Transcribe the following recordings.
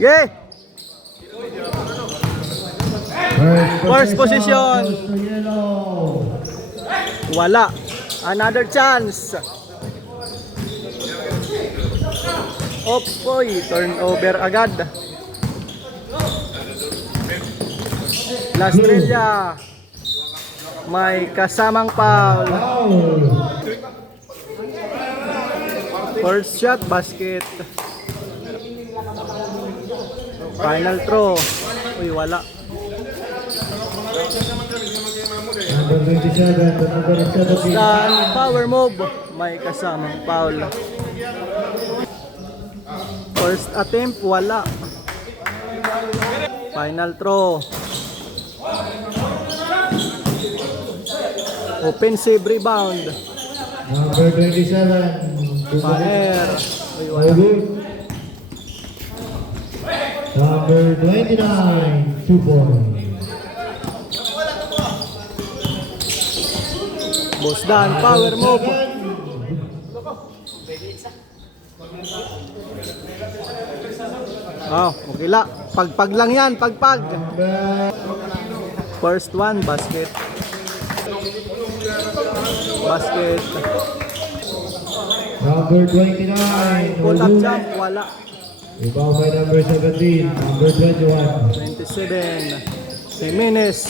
Yeah. First position. Wala. Another chance. Opoy, turnover agad. La Estrella. May kasamang foul. First shot, basket. Final throw. Uy, wala. Dan power move. May kasamang foul. First attempt, wala. Final throw. Offensive rebound. Number 27. Paner. Uy, wala. Number 29. 2 points. Boss Dan, power move. Oh, okay la. Pagpag lang yan, pagpag. First one, basket. Basket. Number 29. Pull up jump, wala. Rebound by number 17. Number 21. 27. Jimenez.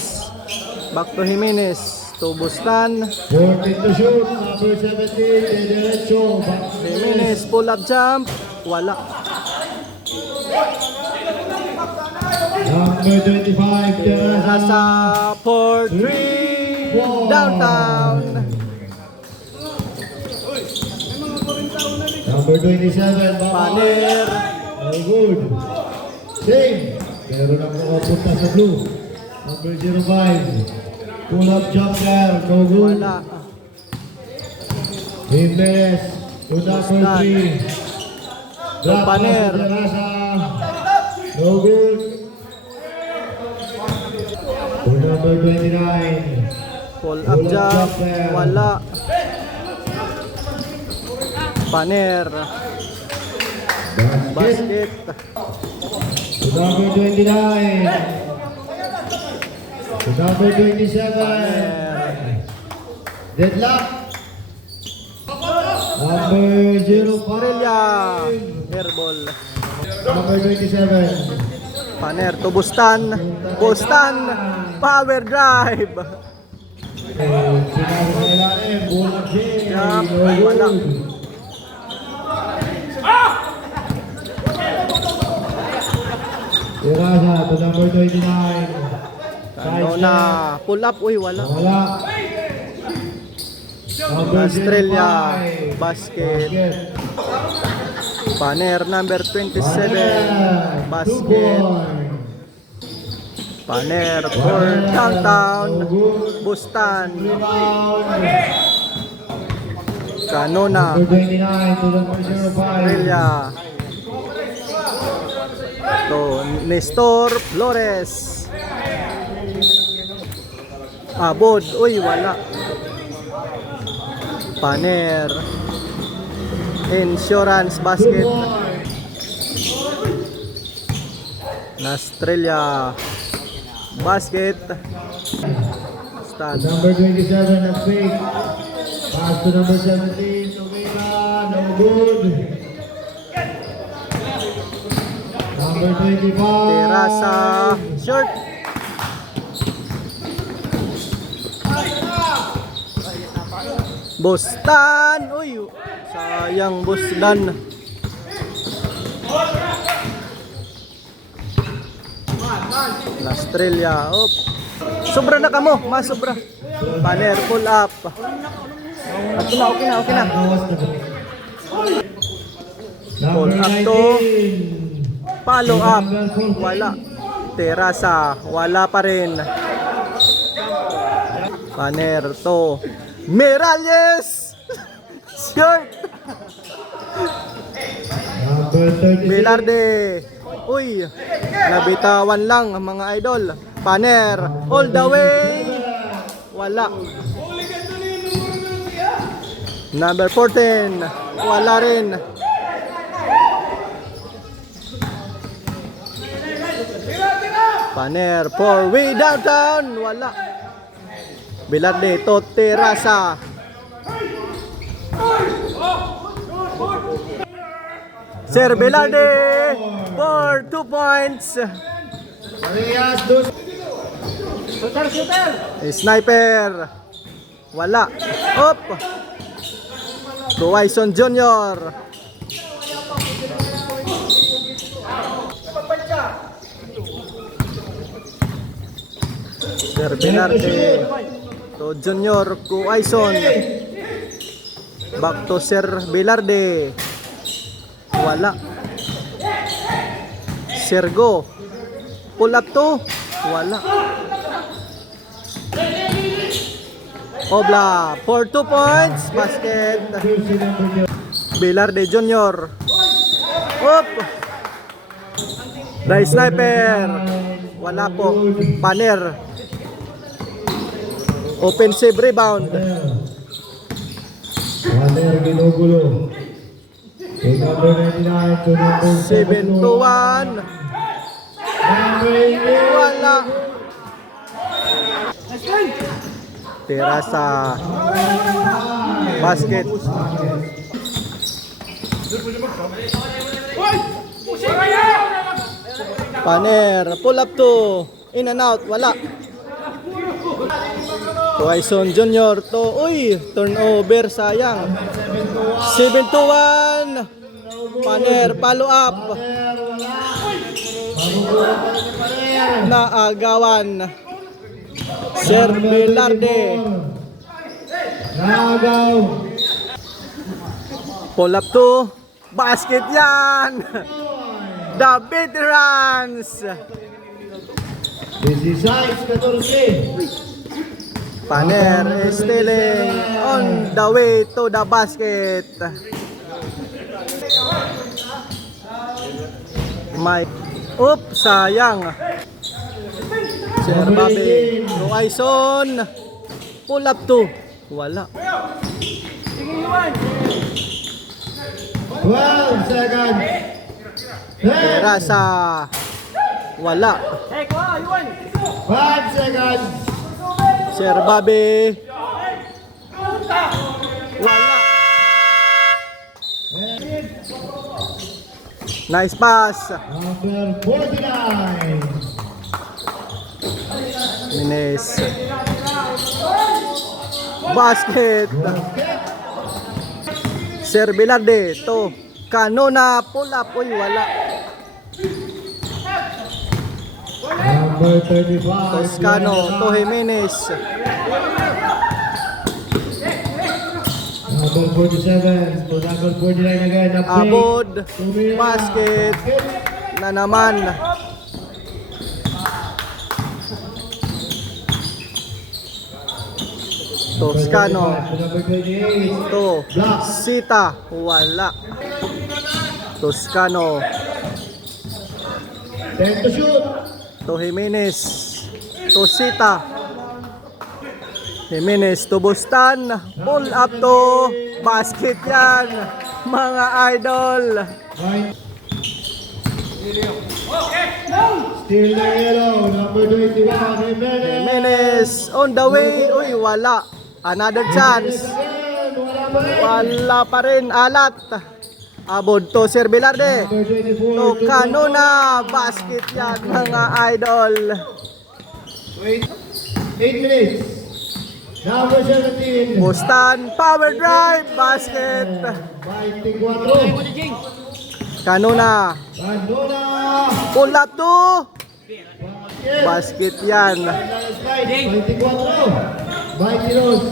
Back to Jimenez. To Bustan. 14 to shoot. Number 17. Derecho. Jimenez, pull up jump, wala. Number 25. Nasa 4-3 downtown. Number 27. Paner. Very good. Same. Pero nang makapunta sa blue. Number 05. Pull up jumper. No good. Wala. Jimenez. To number 3. Drop pass Paner. sa Terasa. No good. To number 29. Pull up jump, wala. Paner. Basket. To number 29. To number 27. Paner. Deadlock. Number 05. Aurelia. Airball. Number 27. Paner to Bustan. Bustan. Power drive. Sinabi sa ilalim. Bulag Jump, siya. wala. Terasa to number 29. Ano na. Pull up, uy, wala. Wala. Number Australia. 05. Basket. Basket. Paner number 27. Basket. Paner for downtown. Bustan. Canona. Number 29 to number 05. Aurelia. To Nestor Flores. Abod. Uy, wala. Paner. Insurance basket. Australia. Basket. Stand. Number 27 na fake. Pass to number 17. Tumila. No good. Number 25. Terasa. Short. Bustan. Uy. Sayang Bustan. Australia. Op. Sobra na kamo. Mas sobra. Paner. Pull up. Okay na, okay na, okay na. Pull Number up to. 19. Follow up. Wala. Terasa. Wala pa rin. Paner to. Miralles. Short. Number 36. Velarde. Uy. Nabitawan lang ang mga idol. Paner. All the way. Wala. Number 14. Wala rin. Paner for way downtown. Wala. Velarde to Terasa. Sir Velarde for 2 points. Parehas, dos. Sniper. Wala. Op. Duaison Junior. Sir Velarde to Junior Duaison. Back to Sir Velarde. Wala. Sergo. Pull up to. Wala. Obla for 2 points. Basket. Jersey number 2. Velarde Junior. Up. Dai sniper. Wala po. Paner. Offensive rebound. Paner ginugulo. Kay number 99 to number 7 to 1. Number 88. Wala. Terasa. Basket. Paner. Pull up to. In and out. Wala. Duaison Junior to. Uy. Turnover. Sayang. 7 to 1. Paner. Follow up. Naagawan. Sir Velarde. Nagaw. Pull up to. Basket yan. The veterans. 16-14. Paner is stealing on the way to the basket. Mike. Oop, sayang. Sir Bobby. Duaison. Pull up to. Wala. 12 seconds. 10, Terasa. Wala. 5 seconds. Sir Bobby. Wala. Nice pass. Number 49. Mines. Basket. Sir Velarde to Canona. Pull up. Uy, wala. Number 35. Toscano to Jimenez. Number 47 to number 49 again. Abod. Basket. Na naman. Toscano Number 28. to Sita. Wala. Toscano 10 to shoot. to Jimenez. To Sita. Jimenez to Bustan. Pull up to basket yan. Mga idol. Right. Still the yellow. Number 21. Jimenez on the way. Uy, wala. Another chance. Again. Wala pa rin. Wala pa rin. Alat. Abod to Sir Velarde. Number 24. To Canona. Basket yan, mga idol. Wait. 8 minutes. Number 17. Bustan. Power drive. Basket. 24. Canona. Bandona. Pull up to. Basket yan. 24. Baikiros.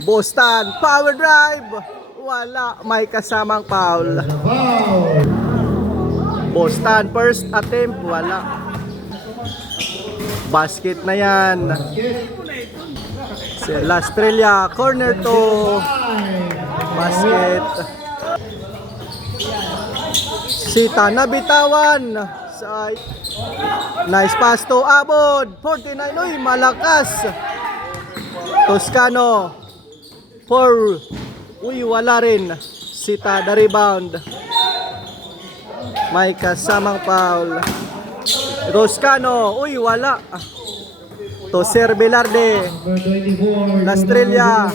Bustan. Power drive. Wala. May kasamang foul. Foul. Bustan. First attempt. Wala. Basket na yan. Si La Estrella. Corner to. Basket. Sita nabitawan. Nice pass to Abod. 49. Uy, malakas. Toscano. 4. Uy, wala rin. Sita the rebound. May kasamang foul. Toscano. Uy, wala. To Sir Velarde. Number 24. La Estrella.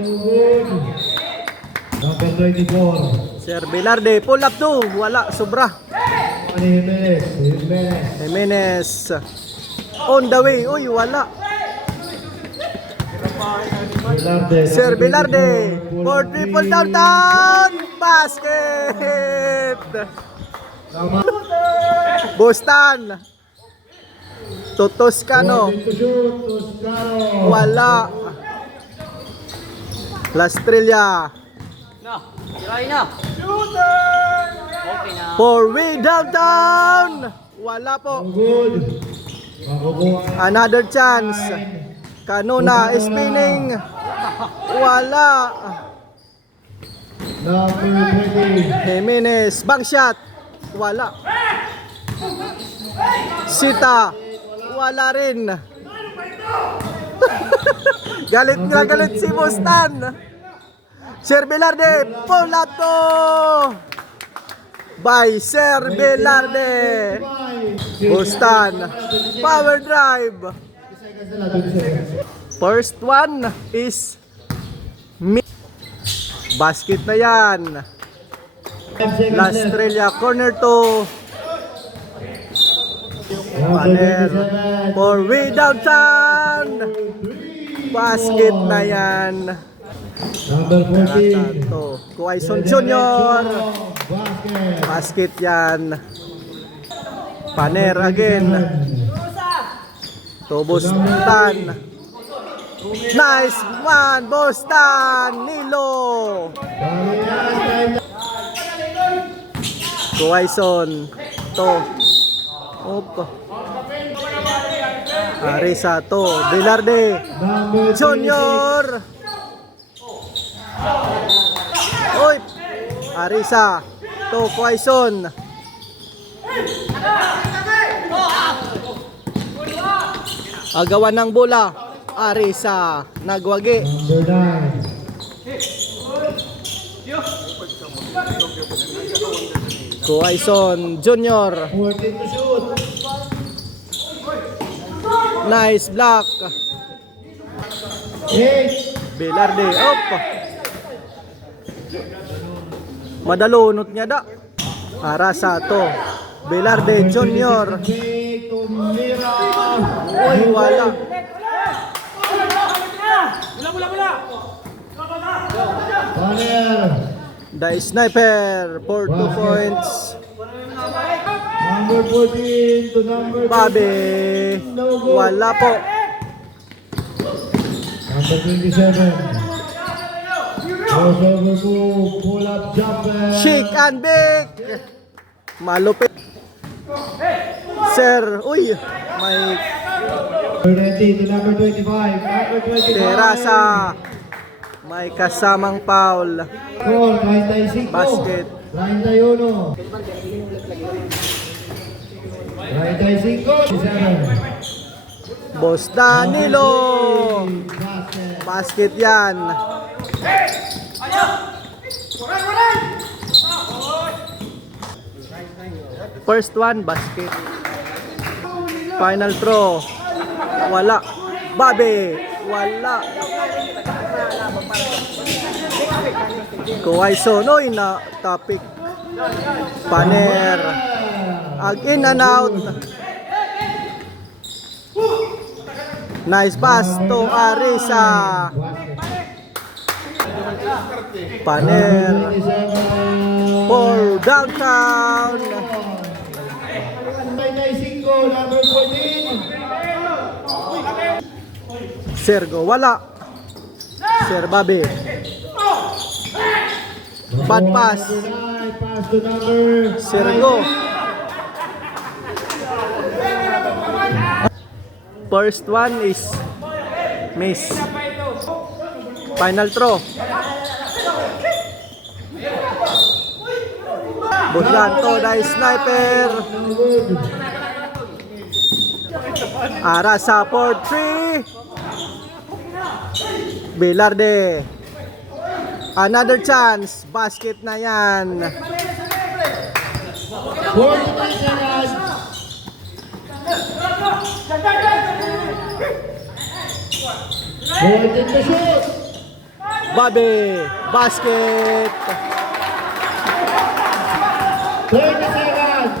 No good. Number 24. Sir Velarde. Pull up 2. Wala. Sobra. Jimenez. Jimenez. Jimenez. On the way. Uy, wala. Velarde. Sir Number Velarde. 24. For triple downtown. Basket. Tama. Bostan. To Toscano. To shoot. Toscano. Wala. La Estrella. Na, tirahin na. Okay na. For way downtown. Wala No po. good. Makukuha. Another chance. Canona spinning. Wala. Number 20. Jimenez. Bank shot. Wala. Sita. Wala rin. Galit na galit si Bostan. Sir Velarde. Pull up to. By Sir Velarde. Bostan. Power drive. First one is basket na yan. La Estrella corner to Paner for way downtown. Basket na yan. Number 14. To Quaison Jr. Basket. Basket yan. Paner again. To Bostan. Nice one, Bostan. Nilo. Quaison. To. Opa. Arisa to. Velarde. Number Junior. Oy. Arisa. To Quaison. Agawan ng bola. Arisa. Nagwagi. Number 9. Quaison Junior. 14 to shoot. Nice block. 8. Velarde. Op. Madalunot niya da. Arasa to. Velarde Junior. Tumira. Uy, wala. Paner. The sniper for 2 points. Number 14 to number Babe. 15. No good. Wala po. Number 27. Crossover move. Pull up jumper. Shake and bake. Malupit. Sir, uy. May 30 to number 25. Number 25. terasa. May kasamang foul. Score, 35. Basket. 31. 35. 7. Boss Danilo. Basket. Basket yan. First one, basket. Final throw. Wala. Babe. Wala. Quaison. Oy, na topic. Paner. In and out. Nice pass to Arisa. Paner. For downtown. 35, number 14. Sergo, wala. Sir Babe. Bad pass. Pass to number Sergo. First one is miss. Final throw. Budlanto na sniper. No good. Arasa for 3. Velarde. Another chance. Basket na yan. 43 seconds. 14 to shoot. Bobby, basket. 30 seconds.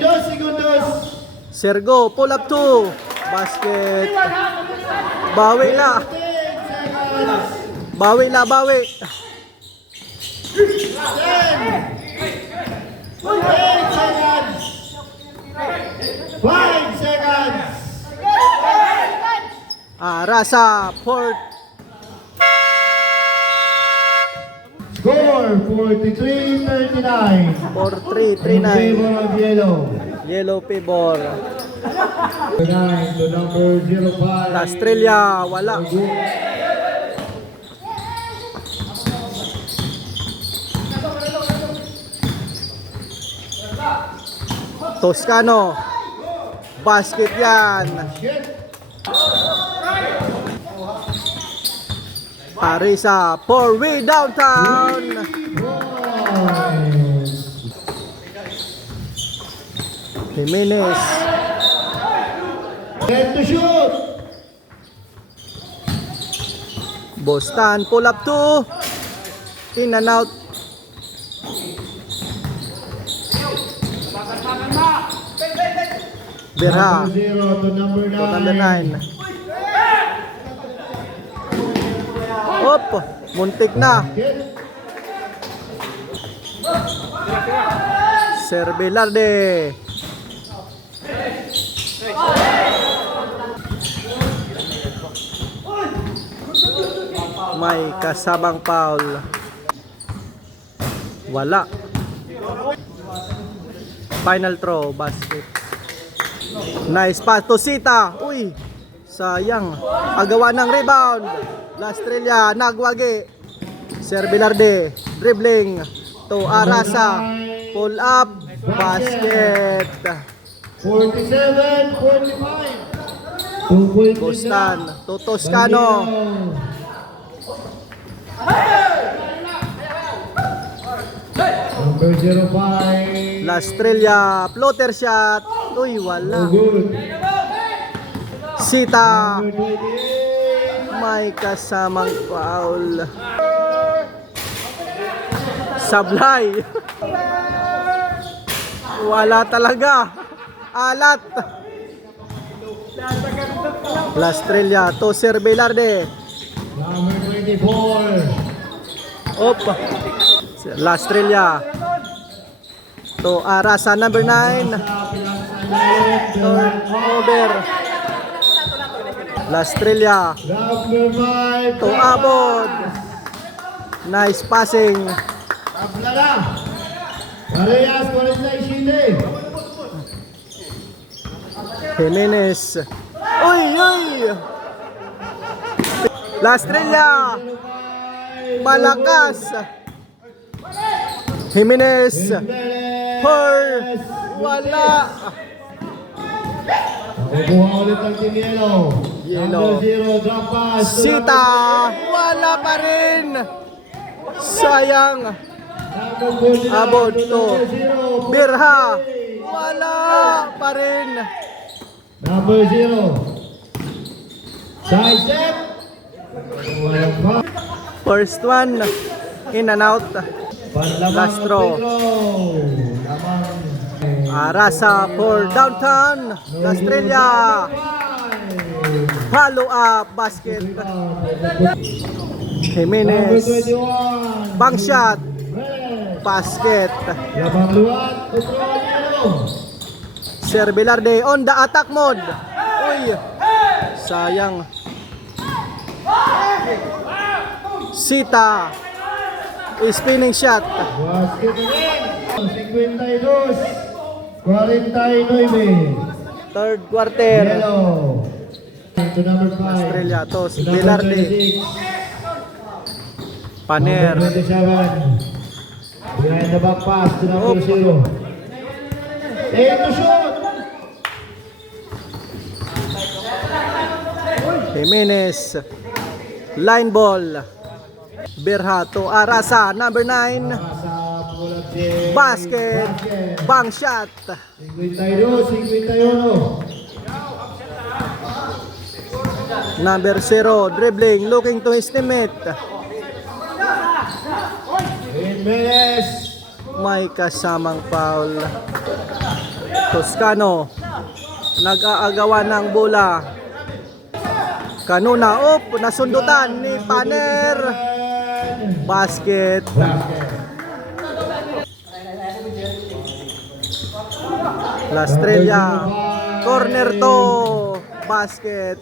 Dos segundos. Sergo, pull up 2. Basket. Bawi la. 10 seconds. Bawi la, bawi. 10. 8 seconds. 5 seconds. Arasa, Port. Score 43-39. 4-3, In 3-9. favor of yellow. Yellow favor. 9 to number 05. Estrella, wala. Toscano. Basket yan. Shit. Parisa, 4-way downtown. Boys. Jimenez. 10 to shoot. Boston, pull up 2. In and out. Berha, Number 0 to number 9. number 9. Op, muntik na. Serbelarde. May kasabang foul. Wala. Final throw, basket. Nice pass to Sita. Uy, sayang. Agawa ng rebound. Lastrella, nagwagi. Serbelarde, dribbling to Arasa. Pull up, basket. 47-45. 2 points Boston, to Toscano. Number 05. Lastrella, floater shot. Uy, wala. Good. Sita, Number 28. may kasamang foul. Sablay. Wala talaga. Alat. Lastrella to Serbelarde. Number 24. Op. Lastrella to Arasa, number 9. Turnover. Lastrella Number 5. to Abod. Nice passing. Ablala. Parehas 47. Jimenez. Uy, uy. Lastrella. Malakas. Jimenez. Per. Wala. Nakukuha ulit ang Team Yellow. Yellow. Number 0, drop pass. to Sita. Wala pa rin. Sayang. Number 49 Abot to to number 0. Birha. Wala pa rin. Number 0. Side step. Walang pa. First one. In and out. Panlamang Last throw. ang free throw. Lamang. Arasa for downtown. Lastrella. Follow up. Basket. Number Jimenez. 21. Bank shot. Red. Basket. Lamang luwat. Control Yellow. Serbelarde on the attack mode. Uy. Sayang. Sita. Spinning shot. Basket again. 52. 49. Third quarter. Yellow. To number 5. Estrella to To number Velarde. 26. Paner. Number 27. Behind the back pass to number Oop. 0. 8 to shoot. Jimenez. Line ball. Berha to Arasa, number 9. Sa pula Basket. Bang shot. 51. Number 0, dribbling, looking to his teammate. Jimenez. May kasamang foul. Toscano. Nag-aagawan ng bola. Kanuna, nasundutan ni Paner. Basket. La Estrella. Corner to. Basket.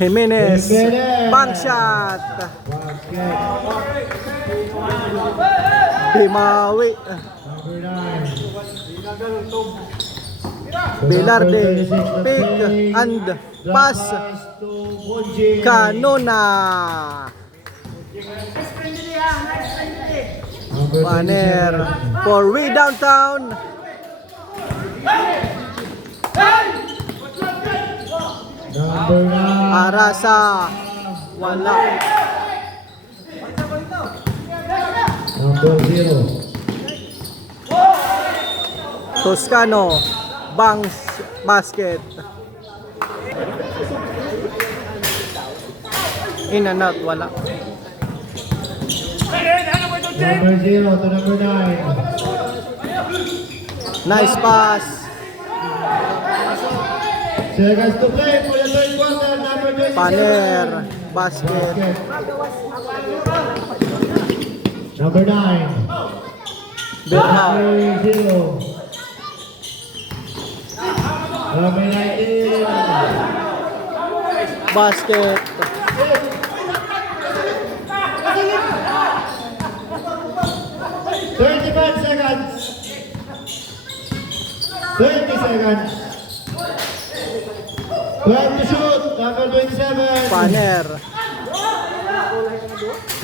Jimenez. Bang shot. Basket. Himawi. Number 9. Velarde. Pick and pass. Kanuna. Paner. For we downtown. Number 9. Arasa. Wala. Number 0. Toscano. Bangs basket. In and out. Wala. Number 0 to number 9. Nice pass. Seconds to play for the third quarter. Number 27. Paner. Basket. Basket. Number 9. Berha. Number 0. Number 19. Basket. Thirty-five seconds. 30 seconds. 12 to shoot. Number 27. Paner.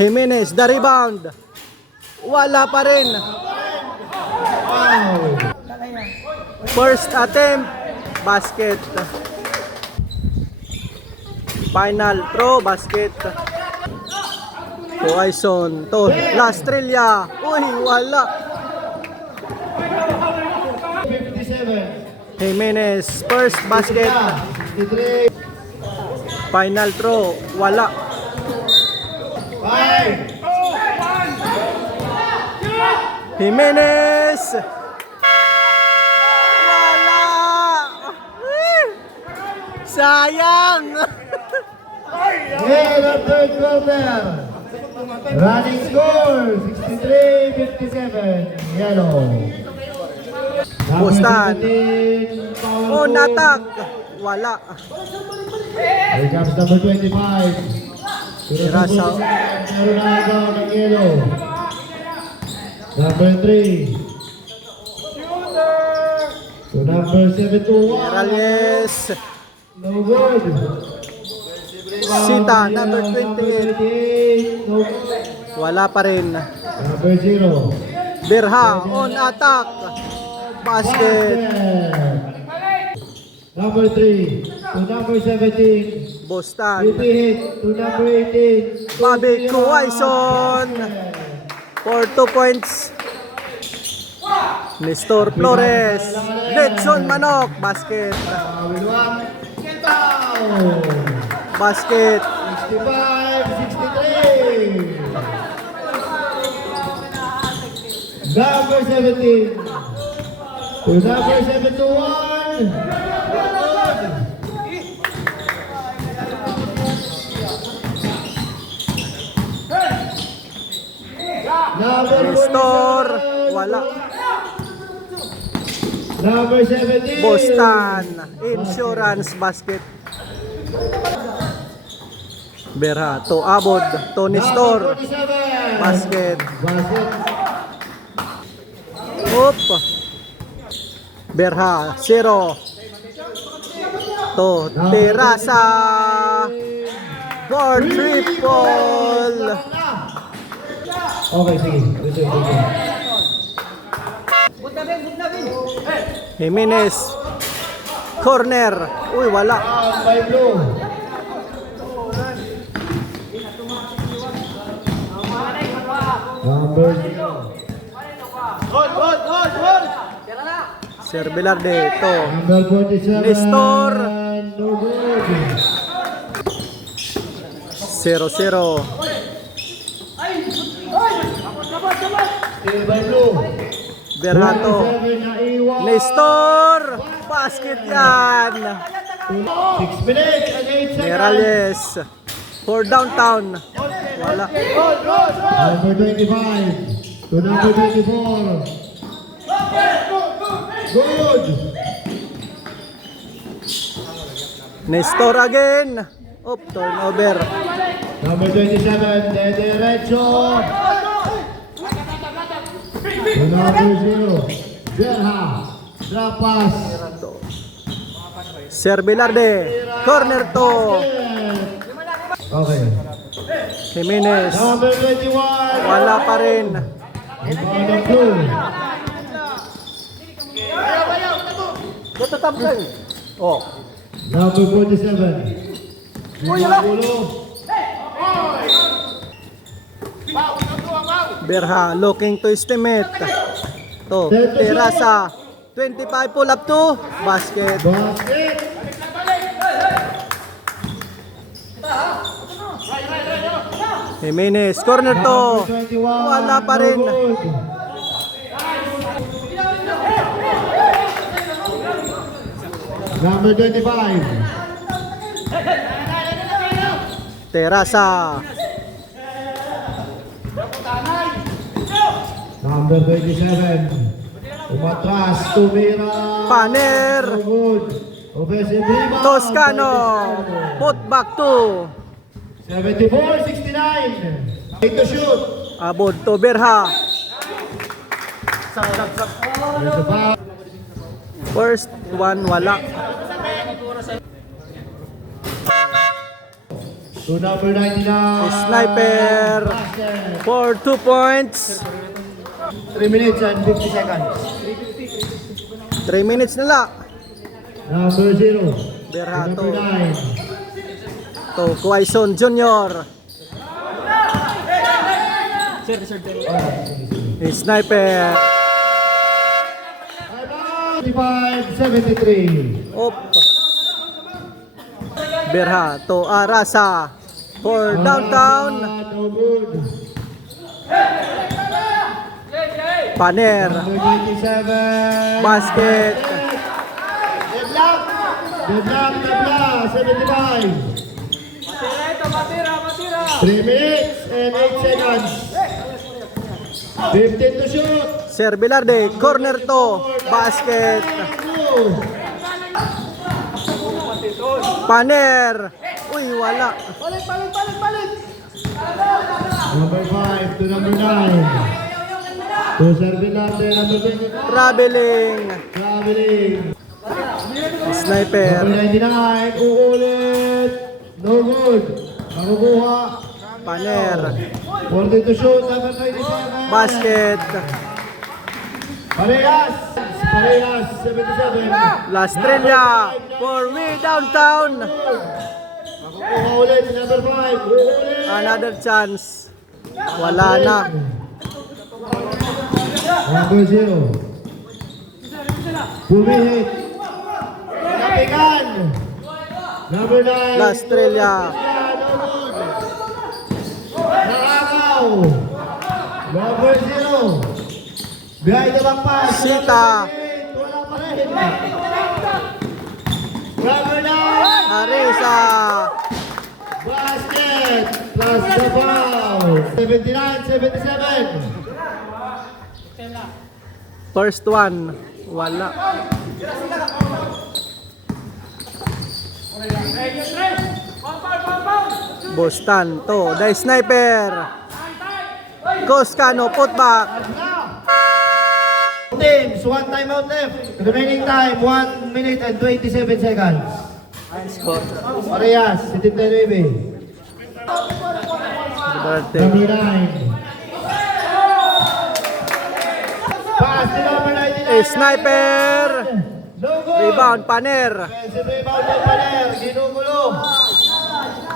Jimenez. The rebound. Wala pa rin. Wow. First attempt. Basket. Final throw. Basket. To Aison. To La Estrella. Uy, wala. 57. Jimenez. First basket. 63. Final throw. Wala. 5. Jimenez. Wala. Sayang. Yeah, the third quarter. Running score 63-57. Yellow. Number Bustan. 17, power On move. attack. Wala. Here comes number 25. Irasa. Meron na ikaw ng yellow. Number 3. To number 721. Morales. No good. Sita, number 28. 28. No good. Wala pa rin. Number 0. Berha. On attack. Basket. Number 3 to number 17. Bostan. Beauty hit to number 18. Bobby Kuwaison. For 2 points. Nestor Flores. Letson Manok. Basket. With one. Get out. Basket. 65-63. Number 17 to number 71. Number Nestor. 47. Wala. Number 17. Bostan. Insurance basket. Berha. To Abod. To Nestor. Number 47. Basket. Basket. Oop. Berha. 0. To Terasa. For triple. Okay, sige. Resume. Jimenez. Corner. Uy, wala. By blue. Number 0. Sir Velarde, to. Number 47. Nestor. No good. 0-0. Still by blue. Berhato. 27 na iwan. Nestor! Basket yan! 6 minutes and 8 seconds. Merales. For downtown. Wala. Number 25 to number 24. Good. Nestor again. Up, turnover. Number 27, de derecho. To number 0. Berha. Drop pass. Sir Velarde. Corner to. Okay. Jimenez. Number 21. Wala pa rin. Rebound of blue. Oh. Number 47. Berha looking to estimate. To. Terasa. 25 pull up to. Basket. Basket. Jimenez. Corner to. Number 21. Wala pa rin. No good. Number 25. Terasa. Number 27. Umatras. Tumira. Paner. No good. Offensive rebound. Toscano. Put back to. 74-69. Take the shoot. Abot to Berha. There's a foul. First one wala. To number 99. Sniper. Basket. For 2 points. 3 minutes and 50 seconds. 3 minutes na la. Number 0. Berha Number to. 9. To Quaison Jr. Sniper. 75-73. Up. Berha to Arasa. For downtown. No good. Paner. Number 27. Basket. Deadlock. Deadlock, tabla. 75. 3 minutes and 8 seconds. 15 to shoot. Sir Velarde. Corner to. Basket. Paner. Uy, wala. Number 5 to number 9. To Servilante, number 20. Traveling. Traveling. Sniper. Number 99. Uulit. No good. Makukuha. Paner. 40 to shoot. Number 27. Basket. Parehas. Parehas. 77. La Estrella. For we downtown. Makukuha ulit. Number 5. Uulit. Another chance. Wala na. Number 0. Pumihit. Napigan. Number 9. La Estrella. Nakakaw. Number 0. Behind the back pass. Sita. Wala pa rin. Number 9. Arisa. Basket. Plus the foul. 79-77. First one. Wala. Bostan to. The Sniper. Toscano put back. Teams, one timeout left. Remaining time, 1 minute and 27 seconds. Parehas, 79. Number 9. Pass to number 99. Sniper. No good. Rebound. Paner. Offensive rebound ng Paner. Ginugulo.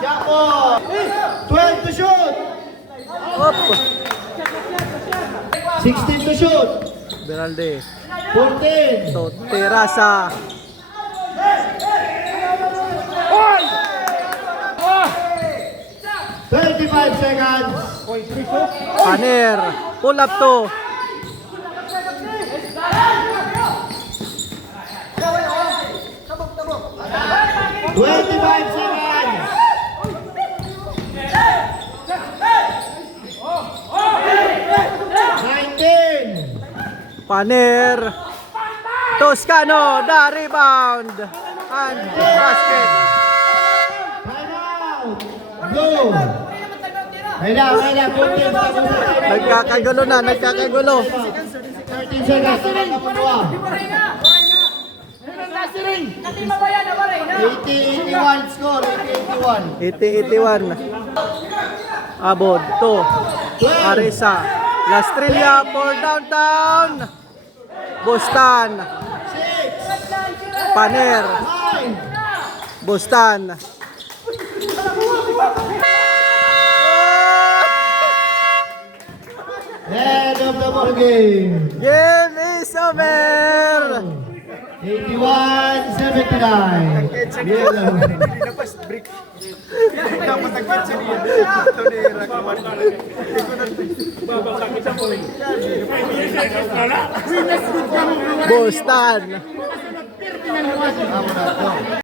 Jaco. 12 to shoot. Up. 16 to shoot. Beralde. 14. To Terasa. 35 seconds. Paner. Pull up to. Twenty-five seconds. Nineteen. Paner. Toscano. The rebound. And basket. Time out. Blue. Kaya, good game. Nagkakagulo na. Nagkakagulo. 13 seconds. Nakapunwa. 80-81 score. 80-81. 80-81. Abod to Arisa. Lastrilla for downtown. Bustan. 6. Paner. 5. Bustan. End of the ball game. Game is over. 81-79. Yellow. Bustan. Amo na to.